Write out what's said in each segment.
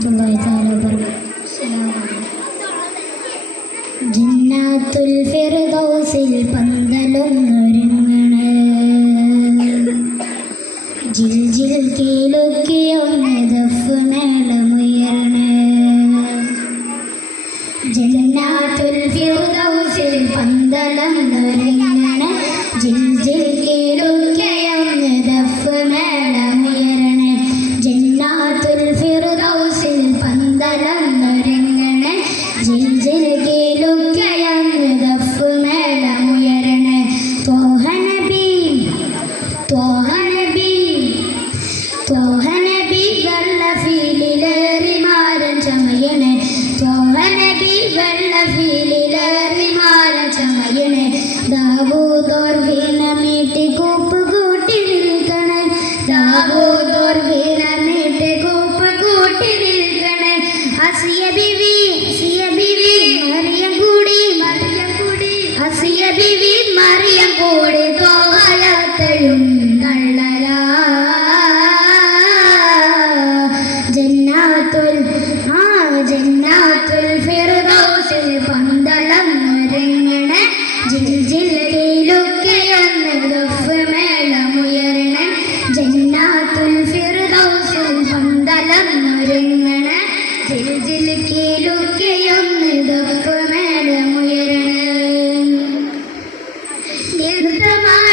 വറഹ്മത്തുള്ളാഹി തആല വബറകാതുഹു. ജന്നാത്തുൽ ഫിർദൗസിൽ പന്തലൊന്നൊരുങ്ങണേ, ജിൽ ജിൽ കീലുക്കിയൊന്ന് ദഫ് മേളമുയരണേ. ജന്നാത്തുൽ ഫിർദൗസിൽ പന്തലൊന്നൊരുങ്ങണേ, ജിൽ ജിൽ കീലുക്കിയൊന്ന് ദഫ് മേളമുയരണേ. ജന്നാത്തുൽ ഫിർദൗസിൽ പന്തലൊന്നൊരുങ്ങണേ, ജിൽ ജിൽ കീലുക്കിയൊന്ന് ദഫ് മേളമുയരണേ. ത്വാഹ നബി ത്വാഹ നബി ത്വാഹ നബി വെള്ളഫീലിലേറി മാരൻ ചമയണേ. ത്വാഹ നബി വെള്ളഫീലിലേറി മാരൻ ചമയണേ. ദാവൂദോർ വീണ മീട്ടി കൂപ്പ് കൂട്ടി നിൽക്കണേ. ദാവൂദോർ വീണ മീട്ടി കൂപ്പ് കൂട്ടി നിൽക്കണേ. അസിയ ബിവി മറിയം കൂടി അസിയ ബിവി മറിയം കൂടി തോഹലത്തഴും തള്ളലാ. ജന്നാത്തുൽ ഫിർദൗസിൽ പന്തളൊന്നൊരുങ്ങണേ, ജിൽ ജിൽ കീലുക്കിയൊന്ന് ദഫ് മേളമുയരണേ. ജന്നാത്തുൽ ഫിർദൗസിൽ പന്തളൊന്നൊരുങ്ങണേ, ജിൽ ജിൽ കീലുക്കിയൊന്ന് ദഫ് മേളമുയരണേ.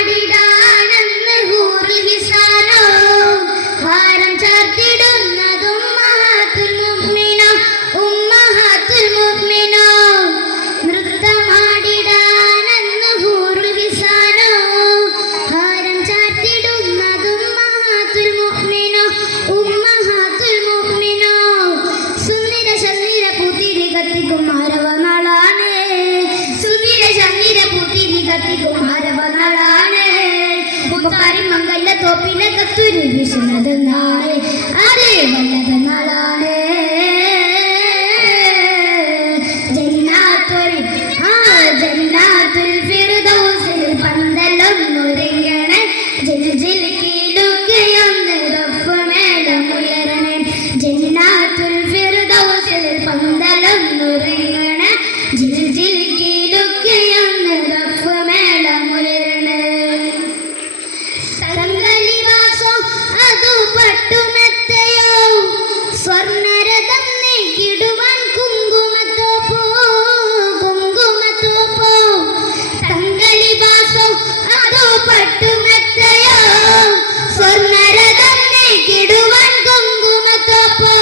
നൃത്തമാടിടാനെന്ന് ഹൂറുൽ ഹിസാനോ, ഹാരം ചാർത്തിടുന്നതും ഉമ്മഹാത്തുൽ മുഅ്മിനോ. നൃത്തമാടിടാനെന്ന് ഹൂറുൽ ഹിസാനോ, ഹാരം ചാർത്തിടുന്നതും ഉമ്മഹാത്തുൽ മുഅ്മിനോ. സുന്ദര ശരീര പുത്തിരി കത്തിക്കും ആരവനാളാണ്, സുന്ദര ശരീര പുത്തിരി കത്തിക്കും ആരവനാളാണ്. മംഗല തോപ്പിലെ കത്തുരി വീശുന്നതെന്നാണ്, അത് വല്ലതെന്നാളാണ്. ജന്നാത്തുൽ ഫിർദൗസിൽ പന്തലൊന്നൊരുങ്ങണേ, ജിൽ ജിൽ കീലുക്കിയൊന്ന് ദഫ് മേളമുയരണേ. ജന്നാത്തുൽ ഫിർദൗസിൽ പന്തലൊന്നൊരുങ്ങണേ, ജിൽ ജിൽ കീലുക്കിയൊന്ന് ദഫ് മേളമുയരണേ. തങ്കലിവാസോ അതു പട്ടുമെത്തയോ, സ്വർണ്ണരഥം നീക്കിടുവാൻ കുങ്കുമത്തോപ്പോ. തങ്കലിവാസോ അതു പട്ടുമെത്തയോ, സ്വർണ്ണരഥം നീക്കിടുവാൻ കുങ്കുമത്തോപ്പോ.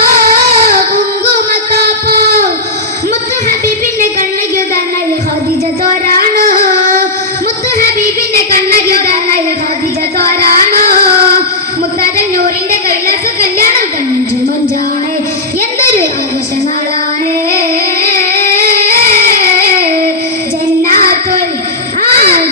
മുത്തു ഹബീബിന്റെ കണ്ണകിയുതാനായി ഖദീജ തോരാണോ, മുത്തു ഹബീബിന്റെ കണ്ണകിയുതാനായി ഖദീജ തോരാണോ. മുത്തനൂറിന്റെ കൈലാസ കല്യാണം കണ്ണഞ്ചു മഞ്ചാണ്, എന്തൊരു ആഘോഷനാളാണ്.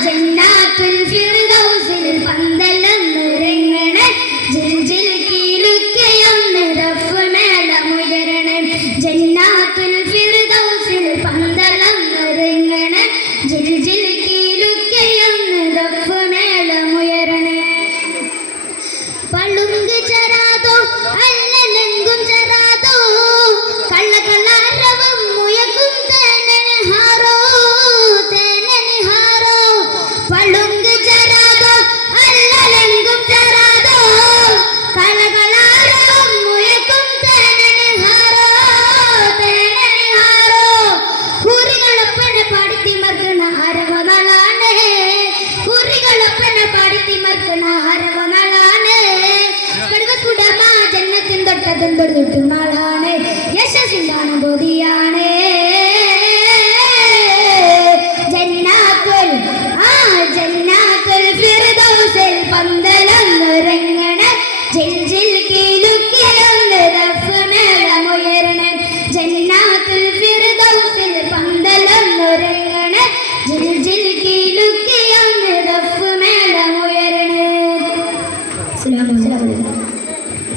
ജന്നാത്തുൽ ഫിർദൗസിൽ പന്തലൊന്നൊരുങ്ങണേ, ജിൽ ജിൽ കീലുക്കിയൊന്ന് ദഫ് മേളമുയരണേ. ജന്നാത്തുൽ ഫിർദൗസിൽ പന്തലൊന്നൊരുങ്ങണേ, ജിൽ ജിൽ കീലുക്കിയൊന്ന് ദഫ് മേളമുയരണേ. പളുങ്ക് ചരാതോ അല്ലലെങ്കും ചരാതോ, കള്ളക്കള്ളാരവം മുയക്കും തേനനിഹാരോ. പളുങ്ക് ചരാതോ അല്ലലെങ്കും ചരാതോ, കള്ളക്കള്ളാരവം മുയക്കും തേനനിഹാരോ. ഹൂറികളൊപ്പനെ പാടിത്തിമർക്കണ ആരവനാളാണ്, ഹൂറികളൊപ്പനെ പാടിത്തിമർക്കണ ആരവനാളാണ്. കടുവക്കുടമ ജന്നത്തിൻ തൊട്ടതും തൊട്ടുമാളാ.